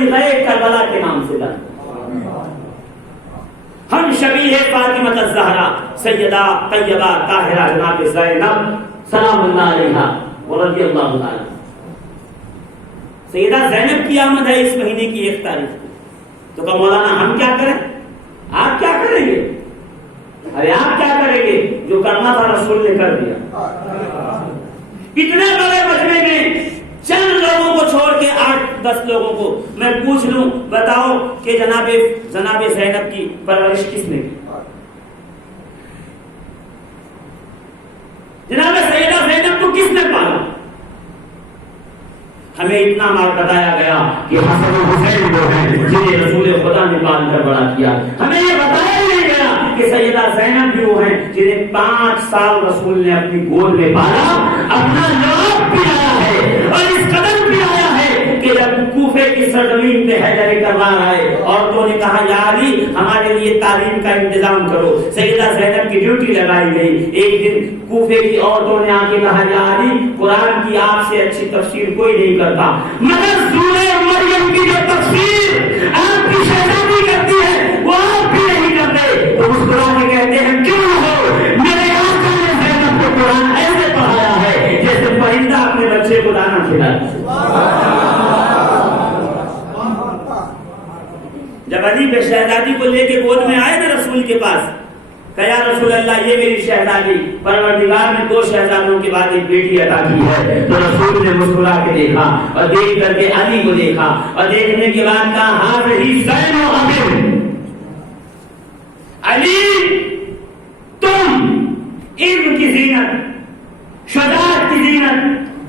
بھی گئے کربلا کے نام سے لڑ. ہم شبیہ فاطمہ الزہرا سیدہ طیبہ طاہرہ جناب زینب سلام اللہ علیہا ورضی اللہ عنہا. سیدہ زینب کی آمد ہے اس مہینے کی 1 تاریخ کو. تو کہ مولانا ہم کیا کریں؟ آپ کیا کریں گے؟ ارے آپ کیا کریں گے؟ جو کرنا تھا رسول نے کر دیا. اتنے بڑے مجمع میں چند لوگوں کو چھوڑ کے 8-10 لوگوں کو میں پوچھ لوں، بتاؤ کہ جناب زینب کی پرورش کس نے کی؟ جناب سیدہ زینب کو کس نے پالا؟ ہمیں اتنا مار بتایا گیا کہ حسن و حسین وہ ہیں جنہیں رسول خدا نے پال کر بڑا کیا. ہمیں یہ بتایا نہیں گیا کہ سیدہ زینب بھی وہ ہیں جنہیں 5 سال رسول نے اپنی گود میں پالا، اپنا لعاب پلایا ہے اور اس قدر پلایا ہے کہ جب کوفے کی سرزمین پہ حیدر کرار آئے عورتوں نے کہا یا علی ہمارے لیے تعلیم کا انتظام کرو. سیدہ زینب کی ڈیوٹی لگائی گئی. ایک دن کوفے کی عورتوں نے آ کے کہا یا علی قرآن کی آپ سے اچھی تفسیر کوئی نہیں کرتا، مگر سورہ مریم کی جو تفسیر آپ کی شہزادی کرتی ہے وہ آپ بھی نہیں کرتے. تو مسکرا کے کہتے ہیں کیوں ہو؟ میرے آقا نے زینب کو قرآن ایسے پڑھایا ہے جیسے پرندہ اپنے بچے کو دانا کھلاتا. جب علی بے شہزادی کو لے کے گود میں آئے نا رسول کے پاس، کہ یا رسول اللہ یہ میری شہزادی، پروردگار نے 2 شہزادوں کے بعد ایک بیٹی عطا کی ہے. تو رسول نے مسکرا کے دیکھا اور دیکھ کر کے علی کو دیکھا اور دیکھنے کے بعد کہا ہذہ زین و ابن. علی تم علم کی زینت، شجاعت کی زینت،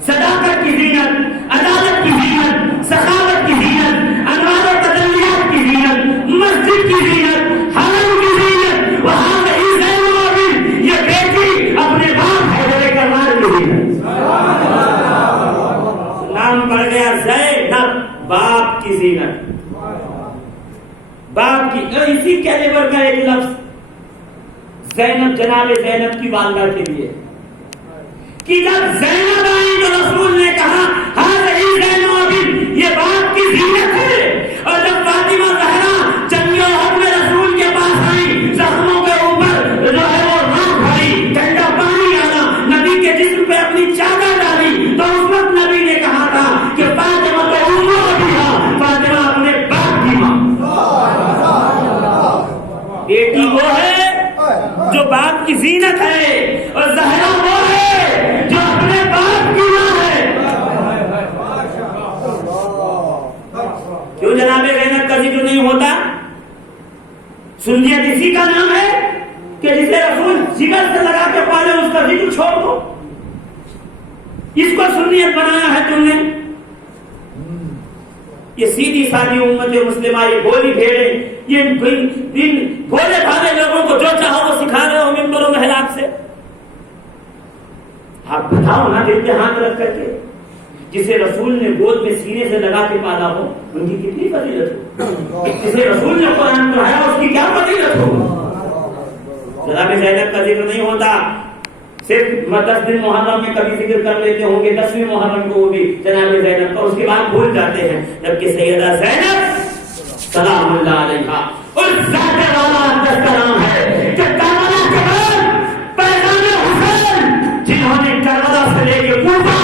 صداقت کی زینت، عدالت کی زینت، سخاوت کی زینت، انوار و تجلیات کی زینت، مسجد کی زینت، حرم کی زینت، وہاں یہ بیٹی اپنے باپ حیدر کرار کی زینت. نام پڑ گیا زینب، باپ کی زینت، باپ کی. اسی کیلیبر کا ایک لفظ زینب، جناب زینب کی والدہ کے لیے کہ جب زینب آئی تو رسول نے کہا ہذہ زین و ابن، یہ باپ کی زینت ہے. اور جب فاطمہ زہرا جنگ احد میں رسول کے پاس آئی، زخموں کے اوپر جو ہے وہ راکھ بھری، ٹھنڈا پانی آنا، نبی کے جسم پہ اپنی چادر ڈالی، تو اس وقت نبی نے کہا تھا کہ فاطمہ تو امو ابیہا، فاطمہ اپنے باپ کی ماں. بیٹی وہ ہے جو باپ کی زینت ہے اور زہرا وہ ہے جو اپنے باپ کی ماں ہے. کیوں جناب زینب کا ذکر نہیں ہوتا؟ سنیت اسی کا نام ہے کہ جسے رسول جگر سے لگا کے پالے اس کا ذکر چھوڑ دو. اس کو سنیت بنایا ہے تم نے. یہ سیدھی سادھی امت مسلمہ، یہ بولی بھیڑے، یہ بھولے بھالے لوگوں کو جو چاہو وہ سکھا رہے ہو ممبر و محراب سے. آپ بتاؤ نا دل پہ ہاتھ رکھ کر کے، جسے رسول نے گود میں سینے سے لگا کے پالا ہو ان کی کتنی فضیلت ہو، جسے رسول نے قرآن پڑھایا اس کی کیا فضیلت ہو. جناب زینب کا ذکر نہیں ہوتا. صرف 10 دن محرم میں کبھی ذکر کر لیتے ہوں گے، 10ویں محرم کو وہ بھی جناب زینب کا، اس کے بعد بھول جاتے ہیں. جبکہ سیدہ زینب سلام اللہ علیہا اس ذات والا اقدس کا نام ہے کہ کربلا کے بعد پیغام حسین جنہوں نے کربلا سے لے کے کوفہ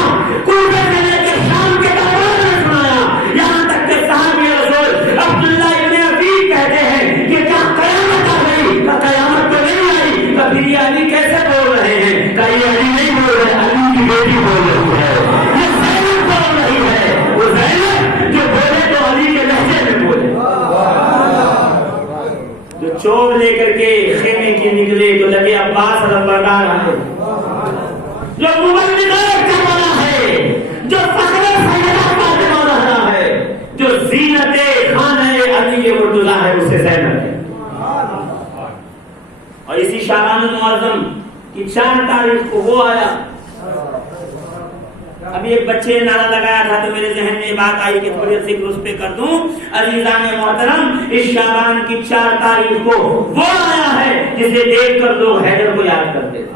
سے لے کے شام کے دربار میں سنایا، یہاں تک کہ صحابی رسول عبداللہ ابن عبید کہتے ہیں کہ کیا قیامت آ گئی؟ کیا قیامت تو نہیں آئی؟ تو پھر یہ علی کیسے بول رہے ہیں؟ کہ یہ علی نہیں بول رہے، علی کی بیٹی بول رہی ہے، یہ زینب بول رہی ہے. وہ زینب جو بولے تو علی کے لہجے میں بولے، جو چوب لے کر کے خیمے کی نکلے تو لگے عباس لمبردار آئے، جو مبلغ کربلا ہے، جو فخر سیدہ فاطمہ زہرا ہے، جو زینت خانہ علی مرتضیٰ ہے، اسے زینب ہے. اور اسی شعبان المعظم کی 4 تاریخ کو وہ آیا. ابھی ایک بچے نے نعرہ لگایا تھا تو میرے ذہن میں یہ بات آئی کہ تھوڑی ذکر اس پہ کر دوں. عزیزان محترم، اس شعبان کی 4 تاریخ کو وہ آیا ہے جسے دیکھ کر لوگ حیدر کو یاد کرتے تھے.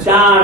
4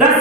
10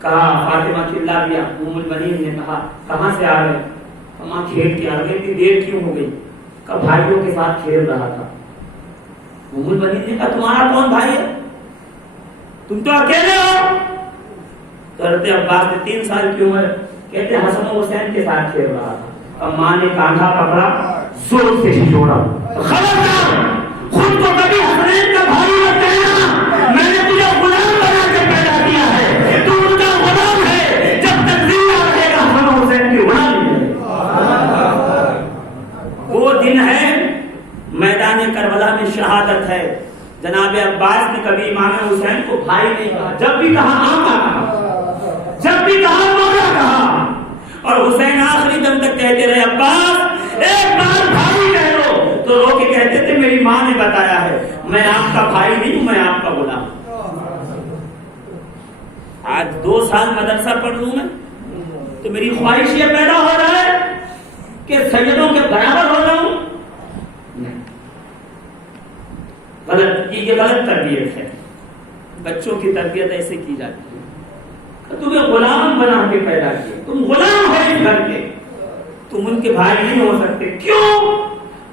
کہا فاطمہ چلا دیا. ام المنین نے کہا کہاں سے آ گئے؟ ماں کھیل کے آ گئے. اتنی دیر کیوں ہو گئی؟ کہ بھائیوں کے ساتھ کھیل رہا تھا. ام المنین نے کہا تمہارا کون بھائی ہے؟ تم تو اکیلے ہو. تو حضرت عباس نے 3 سال کی عمر کہتے حسن و حسین کے ساتھ کھیل رہا تھا. اب ماں نے کاندھا پکڑا زور سے چھوڑا. خبردار خود کو کبھی حسنین کا بھائی مت کہنا. میں نے تجھے غلام بنا کے پیدا کیا ہے. تو ان کا غلام ہے. جب تک زندہ رہے گا حسن و حسین کی غلامی ہے. وہ دن ہے میدان کربلا میں شہادت ہے. جناب عباس نے کبھی امام حسین کو بھائی نہیں کہا. جب بھی کہا آقا کہا, جب بھی کہا مولا کہا. اور حسین آخری دم تک کہتے رہے عباس ایک بار بھائی کہہ لو. تو رو کے کہتے تھے میری ماں نے بتایا ہے میں آپ کا بھائی نہیں ہوں, میں آپ کا غلام. آج 2 سال مدرسہ پڑھ لوں میں تو میری خواہش یہ پیدا ہو رہا ہے کہ سیدوں کے برابر ہو رہا ہوں. غلط, یہ غلط تربیت ہے. بچوں کی تربیت ایسے کی جاتی ہے. تمہیں غلام بنا کے پیدا کیا, تم غلام ہو اس گھر کے, تم ان کے بھائی نہیں ہو سکتے. کیوں؟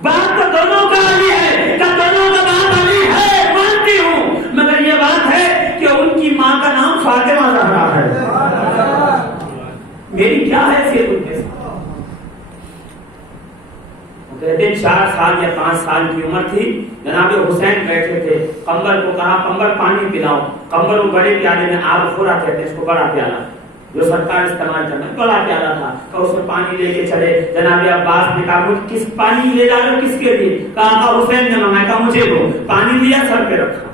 بات تو دونوں کا علی ہے, دونوں کا باپ علی ہے, مانتی ہوں, مگر یہ بات ہے کہ ان کی ماں کا نام فاطمہ زہرا ہے. میری کیا حیثیت ان کے ساتھ؟ کہتے 4 سال یا 5 سال کی عمر تھی. جناب حسین بیٹھے تھے. قمبر کو کہا قمبر پانی پلاؤ. قمبر وہ بڑے پیالے میں آب خورا کہتے ہیں اس کو, بڑا پیالہ جو سرکار استعمال کرنا, بڑا پیالہ تھا. تو اس میں پانی لے کے چلے. جناب عباس نے کہا کس پانی لے جا رہے ہو کس کے لیے؟ کہا حسین نے منگایا. کہا مجھے دو. پانی لیا سر پہ رکھا.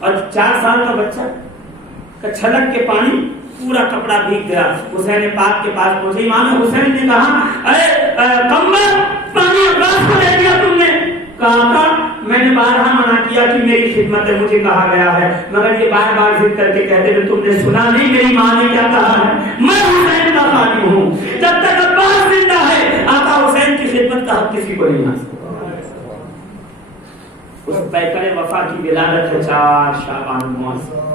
اور 4 سال کا بچہ چھلک کے پانی پورا کپڑا بھیگ گیا. حسین پاک کے پاس پہنچے. امام حسین نے کہا ارے قمبر پانی عباس کو دے دیا تم نے؟ کہا میں نے بارہا منع کیا کہ میری خدمت ہے, مجھے کہا گیا ہے, مگر یہ بار بار ضد کر کے کہتے ہیں تم نے سنا نہیں میری ماں نے کیا کہا ہے؟ میں حسین کا خادم ہوں. جب تک عباس زندہ ہے آقا حسین کی خدمت کا حق کسی کو نہیں حاصل. اس پیکر وفا کی ولادت ہے 4 شعبان المعظم.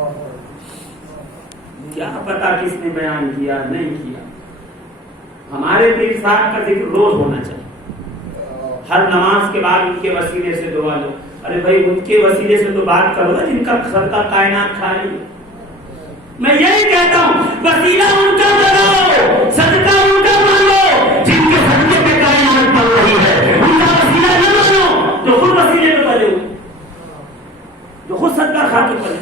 کیا پتا کس نے بیان کیا نہیں کیا. ہمارے پیر صاحب کا ذکر روز ہونا چاہیے. ہر نماز کے بعد ان کے وسیلے سے دعا لو. ارے بھائی ان کے وسیلے سے تو بات کرو نا جن کا صدقہ کائنات کھا رہی ہے. میں یہی کہتا ہوں وسیلہ ان کا کرو, صدقہ ان کا مانو. جن کے صدقے پہ کائنات پڑ رہی ہے ان کا وسیلہ نہ مانو. جو خود وسیلے پہ پڑے ہوئے, جو خود صدقہ کھا کے پڑے.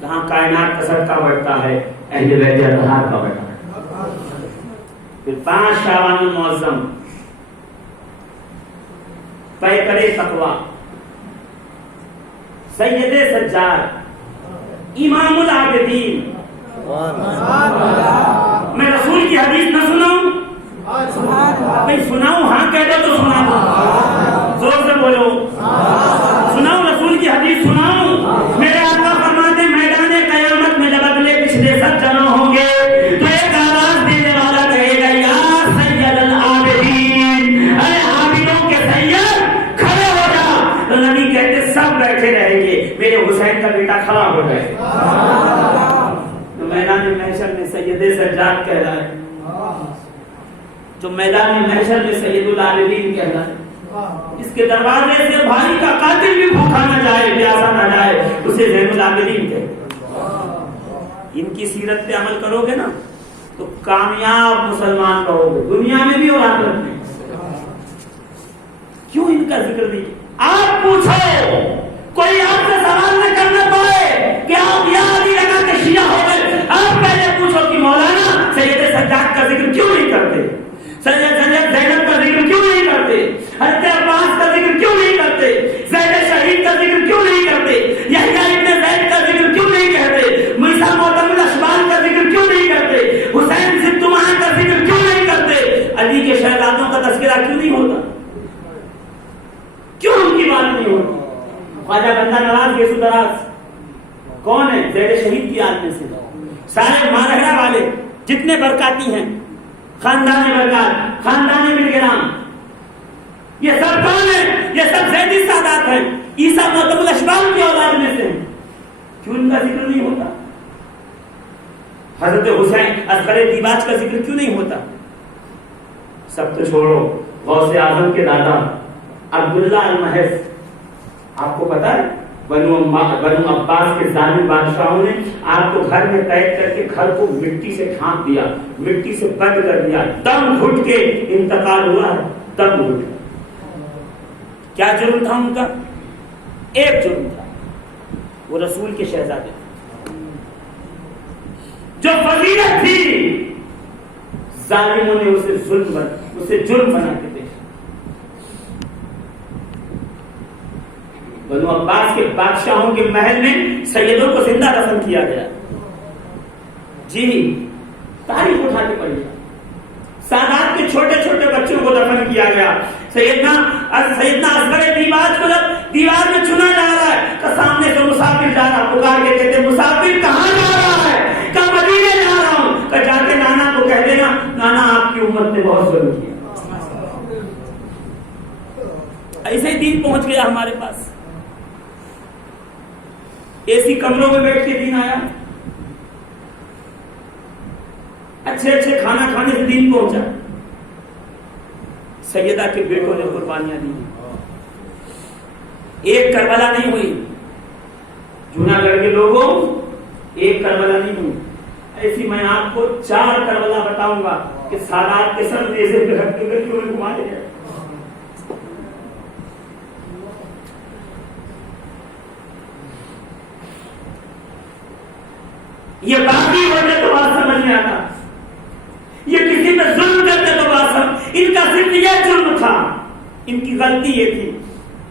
جہاں کائنات کا صدقہ بڑھتا ہے اہل بیت اطہار کا بڑھتا ہے. پھر 5 شعبان المعظم پیکر تقوی, سید سجاد, امام العابدین. میں رسول کی حدیث نہ سناؤں؟ میں سناؤں؟ ہاں کہہ دو تو سنا دو, زور سے بولو. سناؤں رسول کی حدیث سناؤں؟ میرے آقا فرماتے ہیں میدان قیامت میں جب اگلے پچھلے سب جمع ہوں گے تو ایک آواز دینے والا کہے گا یا سید العابدین, اے عابدوں کے سید کھڑے ہو جا. تو نبی کہتے سب بیٹھے رہیں گے, میرے حسین کا بیٹا کھڑا ہو جائے. تو میدان محشر میں سید سجاد کہہ رہا ہے, جو میدان محشر میں سید العابدین کہہ رہا ہے. اس کے دروازے سے بھائی کا قاتل بھی بھوکا نہ جائے, پیاسا نہ جائے, اسے زین العابدین کہے. ان کی سیرت پہ عمل کرو گے نا تو کامیاب مسلمان رہو گے دنیا میں بھی اور آخرت میں. کیوں ان کا ذکر نہیں؟ آپ پوچھو, کوئی آپ سے سوال نہ کرنا پائے کہ آپ یاد ہی لگا کے شیعہ ہو گئے. آپ پہلے پوچھو کہ مولانا سید سجاد کا ذکر کیوں نہیں کرتے, سید زینب کا ذکر کیوں نہیں کرتے, حضرت عباس کا ذکر کیوں نہیں کرتے, زید شہید کا ذکر کیوں نہیں کرتے, یحییٰ ابن زید کا ذکر کیوں نہیں کرتے, موسیٰ معتم الاشبال کا ذکر کیوں نہیں کرتے, حسین ضد تمہاں کا ذکر کیوں نہیں کرتے, علی کے شہزادوں کا تذکرہ کیوں نہیں ہوتا, کیوں ان کی بات نہیں ہوتی. خواجہ بندہ نواز یہ سدراز کون ہے؟ زید شہید کی آل میں سے. سارے مارہرہ والے جتنے برکاتی ہیں, خاندان برکات, خاندان ملگرام, یہ سب کون ہیں؟ یہ سب زیدی سادات ہیں, عیسیٰ معتم الاشبال کی اولاد میں سے ہیں. کیوں ان کا ذکر نہیں ہوتا؟ حضرت حسین اصغر دیباج کا ذکر کیوں نہیں ہوتا؟ سب تو چھوڑو، غوث اعظم کے دادا عبداللہ المحض، آپ کو پتا ہے بنو عباس کے ظالم بادشاہوں نے آپ کو گھر میں قید کر کے گھر کو مٹی سے ڈھانپ دیا، مٹی سے بند کر دیا، دم گھٹ کے انتقال ہوا ہے، دم گھٹ۔ کیا جرم تھا ان کا؟ ایک جرم تھا، وہ رسول کے شہزادے جو فضیلت تھی ظالموں نے اسے جرم بنا کے پیش۔ بنو عباس کے بادشاہوں کے محل میں سیدوں کو زندہ دفن کیا گیا۔ جی تاریخ اٹھا کے پڑھیے، سادات کے چھوٹے چھوٹے بچوں کو دفن کیا گیا۔ سیدنا اصغر دیباج کو جب دیوار میں چنا جا رہا ہے تو سامنے سے مسافر جا رہا، پکار کے کہتے مسافر کہاں جا رہا ہے؟ کہ مدینے جا رہا ہوں۔ کہ جا کے نانا کو کہہ دینا نانا آپ کی امت نے بہت ظلم کیا۔ ایسے ہی دین پہنچ گیا ہمارے پاس، ایسی کمروں میں بیٹھ کے دین آیا، اچھے اچھے کھانا کھانے سے دین پہنچا۔ سیدہ کے بیٹوں نے قربانیاں دی، ایک کربلا نہیں ہوئی، جوناگڑھ کے لوگوں ایک کربلا نہیں ہوئی۔ ایسی میں آپ کو 4 کربلا بتاؤں گا کہ سادات کے سر نیزے پہ رکھ کے کیوں گھما دے گا۔ یہ باقی ہونے تو بات سمجھ میں آتا، یہ کسی پہ ظلم کرتے تو بات سمجھ، ان کا صرف یہ جرم تھا، ان کی غلطی یہ تھی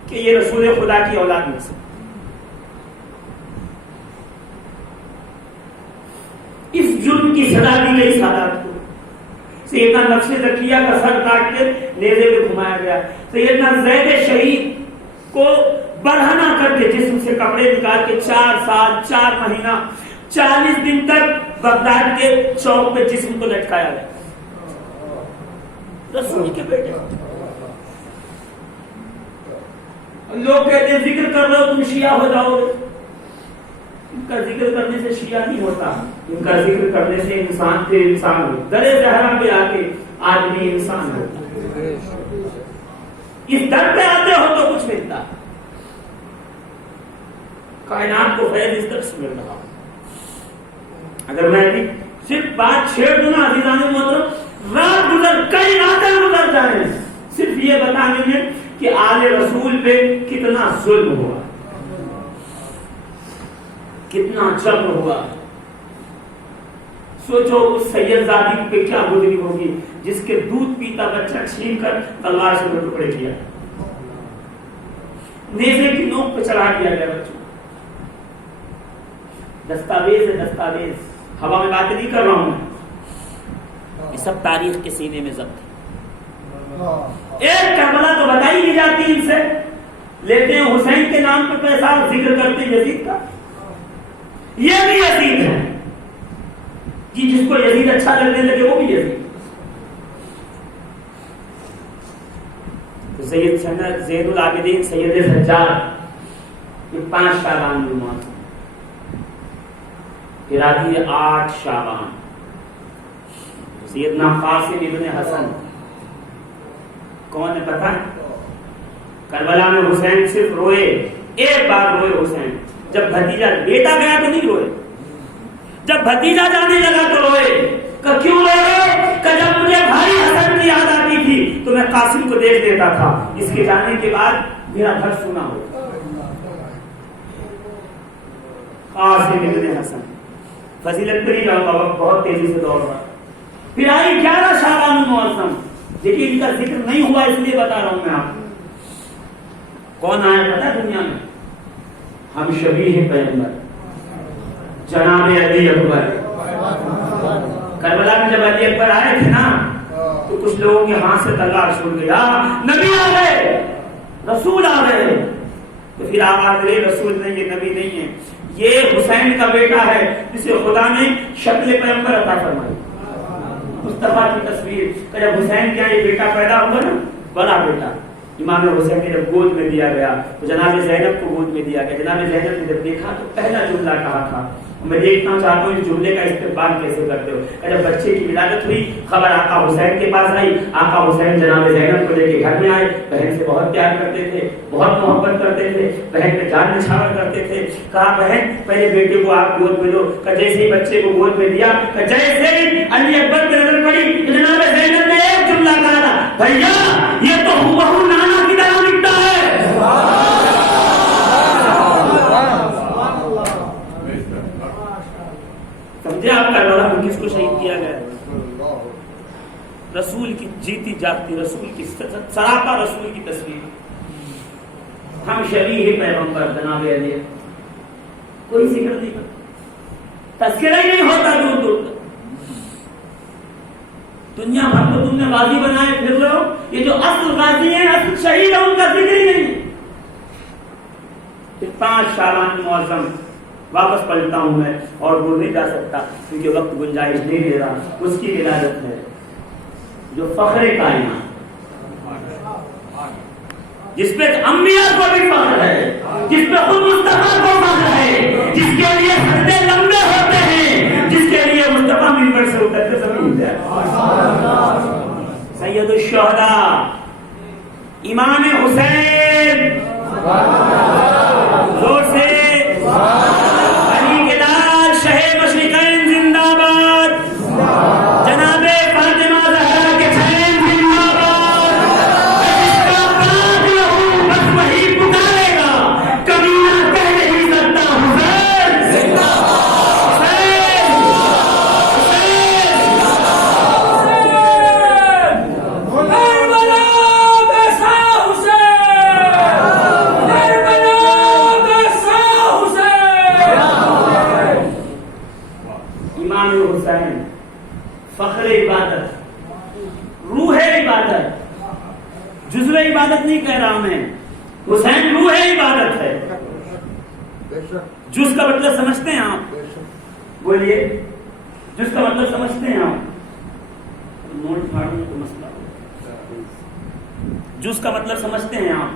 کہ یہ رسول خدا کی اولاد میں سے۔ اس جرم کی سزا دی گئی سادات کو۔ سیدنا نفس زکیہ کا سر کاٹ کے نیزے پہ گھمایا گیا۔ سیدنا زید شہید کو برہنہ کر کے جسم سے کپڑے نکال کے 4 سال 4 مہینہ 40 دن تک بغداد کے چوک پہ جسم کو لٹکایا گیا۔ رسول کے بیٹے لوگ کہتے ہیں ذکر کر رہے ہو تم شیعہ ہو جاؤ گے۔ ان کا ذکر کرنے سے شیعہ نہیں ہوتا، ان کا ذکر کرنے سے انسان پھر انسان ہو، درے زہرا پہ آ کے آدمی انسان ہوتا۔ اس در پہ آتے ہو تو کچھ ملتا، کائنات کو فیض اس در سے مل رہا۔ اگر میں بھی صرف بات چھیڑ دوں نا عزیزان محترم، رات گزر کئی راتیں گزر جائیں صرف یہ بتانے میں کہ آل رسول پہ کتنا ظلم ہوا، کتنا جبر ہوا۔ سوچو اس سید زادی پہ کیا گزری ہوگی جس کے دودھ پیتا بچہ چھین کر تلوار سے ٹکڑے کیا، نیزے کی نوک پہ چڑھا دیا گیا بچوں۔ دستاویز ہے دستاویز، ہوا میں باتیں نہیں کر رہا ہوں میں، یہ سب تاریخ کے سینے میں ضبط ہے۔ ایک کربلا تو بتائی نہیں جاتی ان سے، لیتے ہیں حسین کے نام پہ پیسہ ذکر کرتے ہیں یزید کا، یہ بھی یزید ہے جی، جس کو یزید اچھا لگنے لگے وہ بھی یزید۔ سید زین العابدین سید سجاد یہ 5 شعبان میں موت، پھر آتی ہے 8 شعبان۔ سیدنا قاسم ابن حسن کون ہے پتہ ہے؟ کربلا میں حسین صرف روئے، ایک بار روئے حسین، جب بھتیجا بیٹا گیا تو نہیں روئے، جب بھتیجا جانے لگا تو روئے۔ کہ کیوں روئے؟ کہ جب مجھے بھائی حسن کی یاد آتی تھی تو میں قاسم کو دیکھ دیتا تھا، اس کے جانے کے بعد میرا گھر سونا ہو۔ قاسم ابن حسن فضیلت پری جاؤں گا، وقت بہت تیزی سے دوڑ رہا۔ پھر آئی 11 شعبان المعظم، لیکن ان کا ذکر نہیں ہوا اس لیے بتا رہا ہوں میں آپ کو۔ کون آیا پتا دنیا میں؟ ہم شبیہ پیغمبر جناب علی اکبر۔ کربلا میں جب علی اکبر آئے تھے نا تو کچھ لوگوں کے ہاتھ سے تلوار چھوٹ گیا، نبی آ گئے، رسول آ گئے۔ تو پھر آواز رہے رسول نہیں ہے، نبی نہیں ہے، یہ حسین کا بیٹا ہے جسے خدا نے شکل پیغمبر عطا فرمائی، مصطفیٰ کی تصویر۔ کہ جب حسین کیا یہ بیٹا پیدا ہوا نا، بڑا بیٹا، امام حسین نے جب گود میں دیا گیا تو جناب زینب کو گود میں دیا گیا۔ جناب زینب نے جب دیکھا تو پہلا جملہ کہا تھا میں دیکھنا چاہتا ہوں اس جملے کا استقبال کیسے کرتے ہو. جب بچے کی ولادت ہوئی خبر آقا حسین کے پاس آئی. آقا حسین جناب زینب کو لے کے گھر میں آئے. بہن سے بہت پیار کرتے تھے, بہت محبت کرتے تھے, بہن پہ جان نچھاور کرتے تھے. کہا بہن پہلے بیٹے کو آپ گود میں لو. جیسے ہی بچے کو گود میں دیا, جیسے ہی علی اکبر پہ نظر پڑی جناب زینب نے ایک جملہ کہا, بھیا یہ تو ہو نانا کی طرح دکھتا ہے. سمجھے آپ کا لڑا کس کو شہید کیا گیا؟ رسول کی جیتی جاگتی, رسول کی سراپا رسول کی تصویر. ہم شبیہ پیغمبر جناب علی, کوئی ذکر نہیں کرتا, تذکرہ ہی نہیں ہوتا دور دور تک. دنیا بھر کو تم نے غازی بنائے پھر رہے ہو, یہ جو اصل غازی ہیں اصل شہید ہیں ان کا ذکر ہی نہیں. پھر 5 شعبان معظم واپس پلٹتا ہوں میں اور بول نہیں جا سکتا کیونکہ وقت گنجائش نہیں دے رہا. اس کی ولادت ہے جو فخر کائنات, جس پہ انبیاء کو بھی فخر ہے, جس پہ خود مصطفیٰ کو فخر ہے, جس کے لیے سجدے لمبے ہوتے ہیں, جس کے لیے مصطفیٰ منبر سے اترتے زمین جائے. سید الشہداء امام حسین, زور سے علی کے لال شہ مشرقین زندہ باد, جناب فاطمہ زہرا کے حسین زندہ باد. جس کا پاک لہو بس وہی پکارے گا, کبھی نہ کہہ نہیں سکتا حسین زندہ باد, حسین حسین فخر عبادت, روح عبادت, جزو عبادت نہیں کہہ رہا میں, حسین روح عبادت ہے. جز کا مطلب سمجھتے ہیں آپ؟ بولیے, جز کا مطلب سمجھتے ہیں آپ؟ نوٹ پھاڑنے کو مسئلہ. جز کا مطلب سمجھتے ہیں آپ؟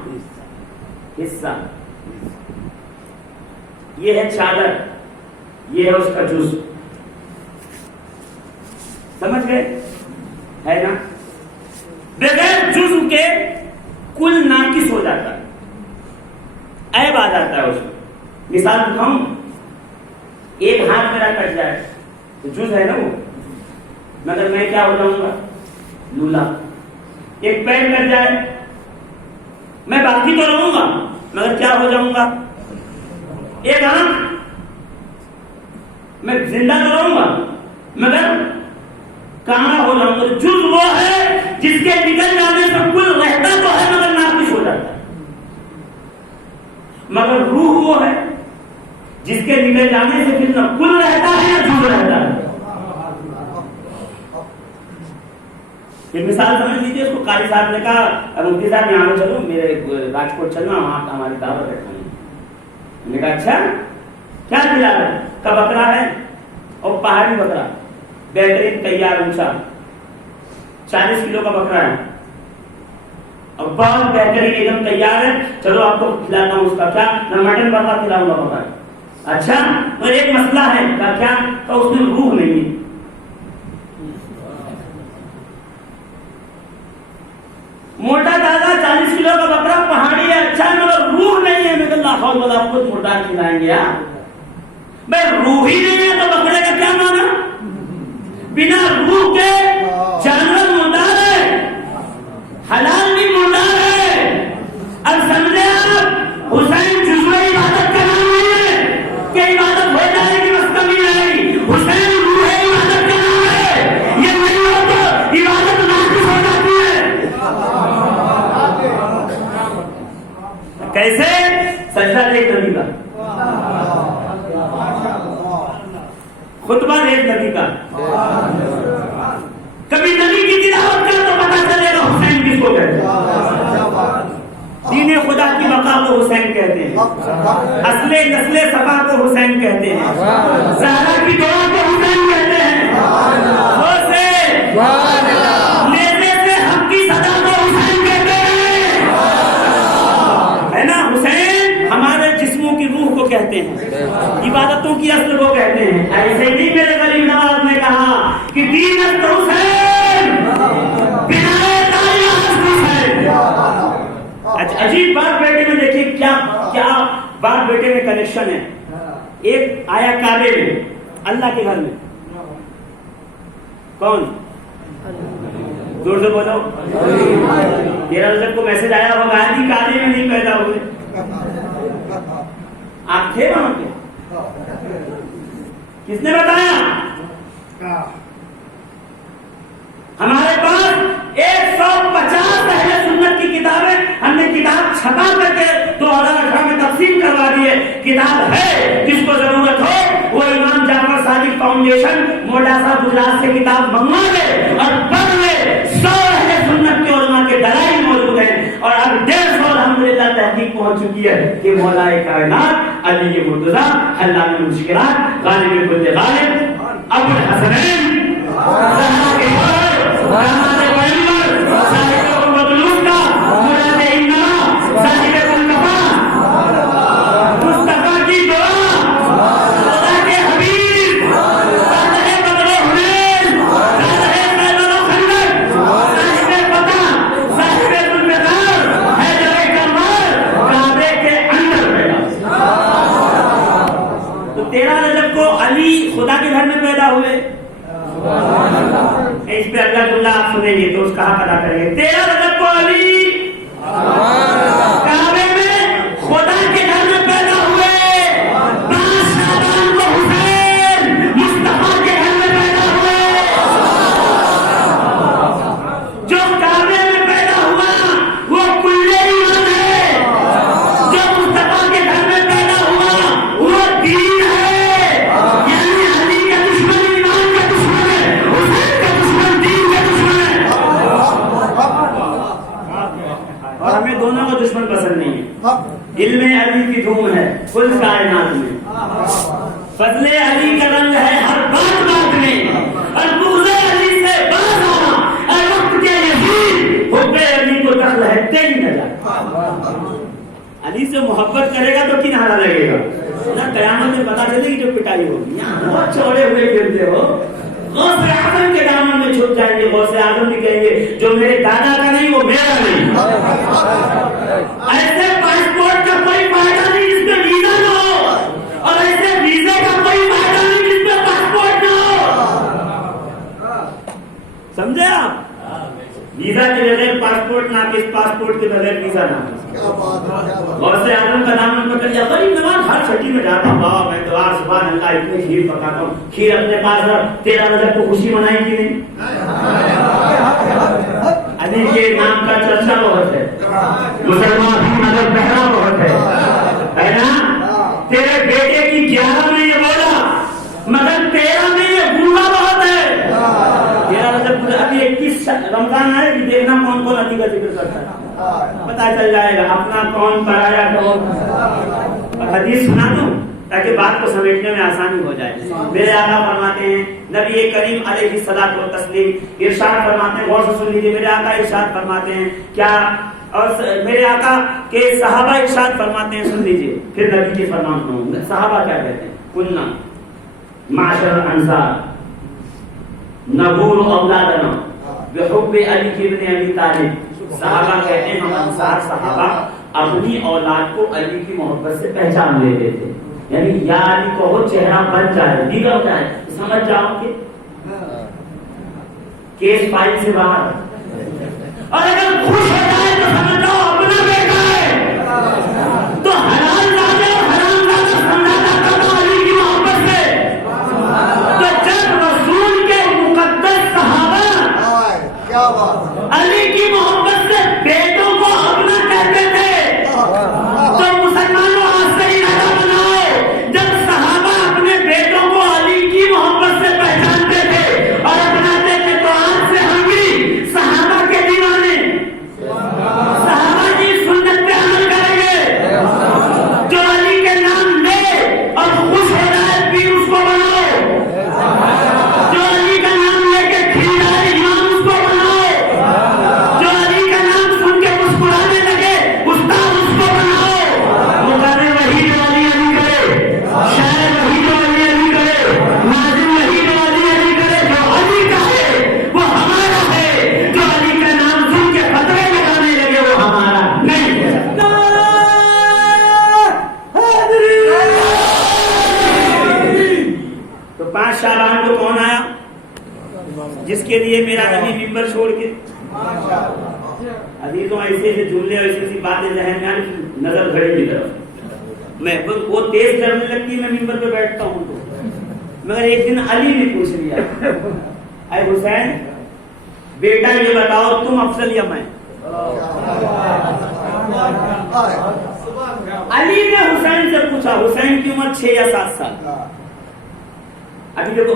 حصہ. یہ ہے چادر, یہ ہے اس کا جز. سمجھ گئے ہے نا؟ بغیر جزو کے کل ناقص ہو جاتا ہے, عیب آ جاتا ہے اس میں. مثال دکھاؤں, ایک ہاتھ میرا کٹ جائے تو جز ہے نا وہ, مگر میں کیا ہو جاؤں گا؟ لولا. ایک پیر کٹ جائے میں باقی تو رہوں گا مگر کیا ہو جاؤں گا؟ ایک آنکھ میں زندہ تو رہوں گا مگر کہاں ہو جاؤں گا. جز وہ ہے جس کے نکل جانے سے کل رہتا تو ہے مگر ناقص ہو جاتا ہے, مگر روح وہ ہے جس کے نکل جانے سے پھر نہ کل رہتا ہے یا جز رہتا ہے. ایک مثال سمجھ لیجیے, اس کو قاری صاحب نے کہا مفتی صاحب یہاں چلو, میرے راجکوٹ چلنا, وہاں ہماری دعوت رکھنا ہے. میں نے کہا اچھا کیا دلا ہے؟ کا بکرا ہے اور پہاڑی بکرا, بہترین تیار اونچا 40 کلو کا بکرا ہے اور بہت بہترین ایک دم تیار ہے. چلو آپ کو کھلاتا ہوں. اس کا کیا؟ میں مٹن بکرا کھلاؤں گا بکرا. اچھا اور ایک مسئلہ ہے. کیا؟ تو اس میں روح نہیں ہے. موٹا تازہ 40 کلو کا بکرا پہاڑی ہے, اچھا ہے مگر روح نہیں ہے. میں اللہ خود والا خود مردار کھلائیں گے. بھائی روح ہی نہیں ہے تو بکرے کا کیا مانا؟ بنا روح کے جانور مردار ہے, حلال بھی مردار ہے. اب سمجھے آپ, حسین جزو عبادت کا نام نہیں ہے کہ عبادت ہو جائے گی بس کمی آئے. حسین روح عبادت کا نام ہے, یہ نہیں ہو تو عبادت ناقص ہو جاتی ہے. کیسے؟ سجدہ دیکھ نبی کا, خطبہ دیکھ نبی کا, کبھی نبی کی تلاوت کر تو پتہ چلے گا حسین کس کو کہتے ہیں. دین خدا کی بقا کو حسین کہتے ہیں, اصل نسل صفا کو حسین کہتے ہیں, زہرا کی دعا کو حسین کہتے ہیں, نیزے سے حق کی صدا کو حسین کہتے ہیں, ہے نا. حسین ہمارے جسموں کی روح کو کہتے ہیں, عبادتوں کی اصل کو کہتے ہیں. کہ دین است حسین بنائے داریاں است حسین. عجیب باپ بیٹے میں دیکھیے کیا باپ بیٹے میں کنیکشن ہے. ایک آیا کعبے میں اللہ کے گھر میں کون زور سے بولو. میرا رجب کو میسج آیا ہوگا غازی کعبے میں نہیں پیدا ہوئے. آپ تھے وہاں پہ؟ کس نے بتایا؟ ہمارے پاس 150 اہل سنت کی کتابیں ہم نے کتاب چھپا کر کے 2018 میں تقسیم کروا دی ہے. کتاب ہے جس کو ضرورت ہو وہ امام جعفر صادق فاؤنڈیشن مولا صاحب گجرات سے کتاب منگوا لے اور پڑھ لے. 100 اہل سنت کے علماء کے دلائل موجود ہیں اور اب 150 الحمدللہ تحقیق پہنچ چکی ہے کہ مولا کائنات علی مرتضیٰ حلال المشکلات غالب کل غالب ابو الحسنین خدا کے گھر میں پیدا ہوئے. اس پہ اللہ اللہ آپ سنیں گے تو اس کا حق ادا کریں گے. 13 رجب کو علی کعبے میں خدا کے گھر میں پیدا ہوئے. 5 شعبان کو حسین مصطفیٰ کے گھر میں پیدا ہوئے. جو کعبے میں پیدا ہوا وہ کل ایمان ہے. جو مصطفیٰ کے گھر میں پیدا ہوا وہ دین ہے. اور ہمیں دونوں کو دشمن پسند نہیں ہے. علم علی کی دھوم ہے کل کائنات میں. فضل علی کا رنگ ہے ہر بات میں. اور بغض علی سے باز آنا اور وقت کے یزید حب علی کو دخل ہے تیری نظر. علی سے محبت کرے گا تو کنارہ لگے گا نہ. قیامت میں پتا چلے گی جو پٹائی ہوگی. یہاں بہت چوڑے ہوئے پھرتے ہو. غوث اعظم کے دامن میں چھپ جائیں گے. غوث اعظم بھی کہیں گے جو میرے دادا کا نہیں وہ میرا نہیں. ایسے پاسپورٹ کا کوئی فائدہ نہیں جس پہ ویزا نہ ہو اور ایسے ویزے کا کوئی فائدہ نہیں جس پہ پاسپورٹ نہ ہو. سمجھے آپ؟ ویزا کے بغیر پاسپورٹ ناقص, پاسپورٹ کے بغیر ویزا ناقص. غوث اعظم کا نام پکڑ لیا. غریب نواز ہر چھٹی میں جاتا ہوں میں دعا سبحان اللہ اتنی کھیر پکاتا ہوں. کھیر اپنے پاس رکھ. 13 رجب کو خوشی منائی کی نہیں؟ علی کے نام کا چرچا بہت ہے. مسلمان کی نظر پہنا بہت ہے نا. تیرے بیٹے کی 11 میں یہ بولا مگر 13 میں یہ گونگا بہت ہے. 13 رجب ابھی 21 رمضان آئے کہ دیکھنا کون کون علی کا ذکر کرتا ہے. پتا چل جائے گا اپنا کون پرایا کون. حدیث سنا دوں تاکہ بات کو سمیٹنے میں آسانی ہو جائے. میرے آقا فرماتے ہیں نبی کریم علیہ الصلوۃ والتسلیم ارشاد فرماتے ہیں, غور سے سن لیجیے. میرے آقا ارشاد فرماتے ہیں کیا, اور میرے آقا کے صحابہ ارشاد فرماتے ہیں, سن لیجیے پھر نبی کے فرمان سنوں. صحابہ کیا کہتے ہیں؟ قلنا معاشر الانصار نبور اولادنا بحب علی ابن ابی طالب. صحابہ کہتے ہیں ہم انصار صحابہ اپنی اولاد کو علی کی محبت سے پہچان لیتے تھے. یعنی یا علی کو وہ چہرہ بن جائے دیگر ہوتا ہے. سمجھ جاؤ کہ کیس فائل سے باہر. اور اگر خوش ہو جائے تو سمجھ جاؤ اپنا بیٹا ہے. تو حلال زادہ اور حرام زادہ سمجھا جاتا تھا علی کی محبت سے. تو جب رسول کے مقدس صحابہ علی کی محبت سے بیٹوں کو اپنا کہتے تھے تو مسلمانوں آج سے ارادہ بناؤ. جب صحابہ اپنے بیٹوں کو علی کی محبت سے پہچانتے تھے اور اپناتے تھے تو آج سے ہم بھی صحابہ کے دیوانے جس کے لیے میرا نبی ممبر چھوڑ کے عزیزوں ایسے ایسے جملے اور ایسی ایسی باتیں ذہن میں آئی نظر گھڑے کی طرف میں وہ تیز کرنے لگتی ہے میں ممبر پہ بیٹھتا ہوں تو مگر ایک دن علی نے پوچھ لیا اے حسین بیٹا یہ بتاؤ تم افضل یا میں؟ علی نے حسین سے پوچھا حسین کی عمر 6 یا 7 سال ابھی دیکھو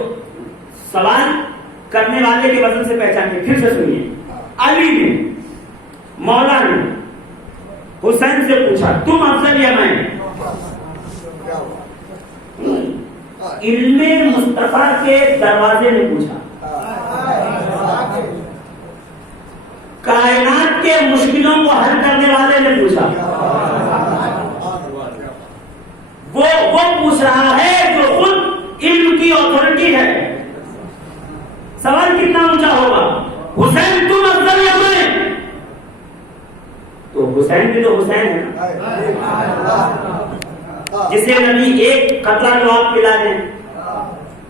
سوال کرنے والے کے وزن سے پہچانے پھر سے سنیے علی نے مولا نے حسین سے پوچھا تم افضل یا میں؟ علم مصطفیٰ کے دروازے نے پوچھا کائنات کے مشکلوں کو حل کرنے والے نے پوچھا وہ پوچھ رہا ہے جو خود علم کی اتھارٹی ہے سوال کتنا اونچا ہوگا حسین تم افضل یا میں؟ تو حسین بھی تو حسین ہے جسے نبی ایک قطرہ جواب پلا دیں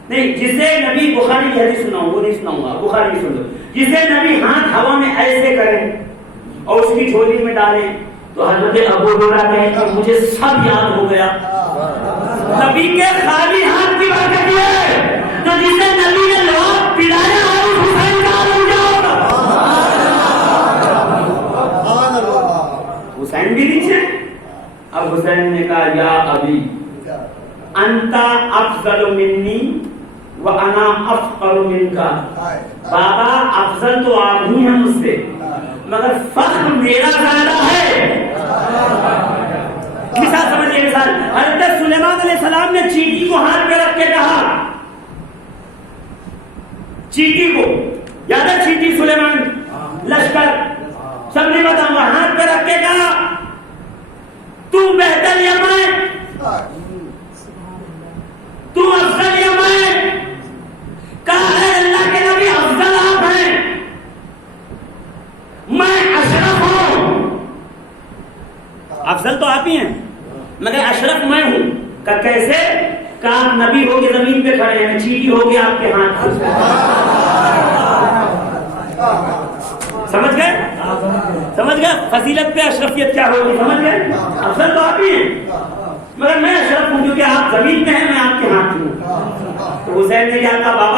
نہیں جسے نبی بخاری کی حدیث سناؤں وہ نہیں سناؤں گا بخاری کی سن لو جسے نبی ہاتھ ہوا میں ایسے کریں اور اس کی جھولی میں ڈالیں تو حضرت ابو ہریرہ کہیں کہ مجھے سب یاد ہو گیا نبی کے خالی ہاتھ کی برکت ہے تو جسے نبی نے لوگ پلایا اور حسین کا عالم کیا ہوگا حسین بھی نیچے اب حسین نے کہا یا ابی انتا افضل منی وانا افقر منکا بابا افضل تو آپ ہی ہیں مجھ سے مگر فخر میرا زیادہ ہے مثال سمجھئے مثال حضرت سلیمان علیہ السلام نے چیٹی کو ہاتھ پہ رکھ کے کہا چیٹی کو یاد ہے چیٹی سلیمان لشکر سب نے بتاؤں گا ہاتھ پہ رکھ کے کہا تو بہتر یا میں تو افضل یا میں کہا ہے اللہ کے نبی افضل آپ ہیں میں اشرف ہوں افضل تو آپ ہی ہیں مگر اشرف میں ہوں کہ کیسے کہ آپ نبی ہو کے زمین پہ کھڑے ہیں چیٹی ہو کے آپ کے ہاتھ سمجھ گئے فضیلت پہ اشرفیت کیا ہوگی سمجھ گئے افضل تو آپ ہی ہیں مگر میں اشرف ہوں کیونکہ آپ زمین پہ ہیں میں آپ کے ہاتھ ہوں تو حسین نے کہا بابا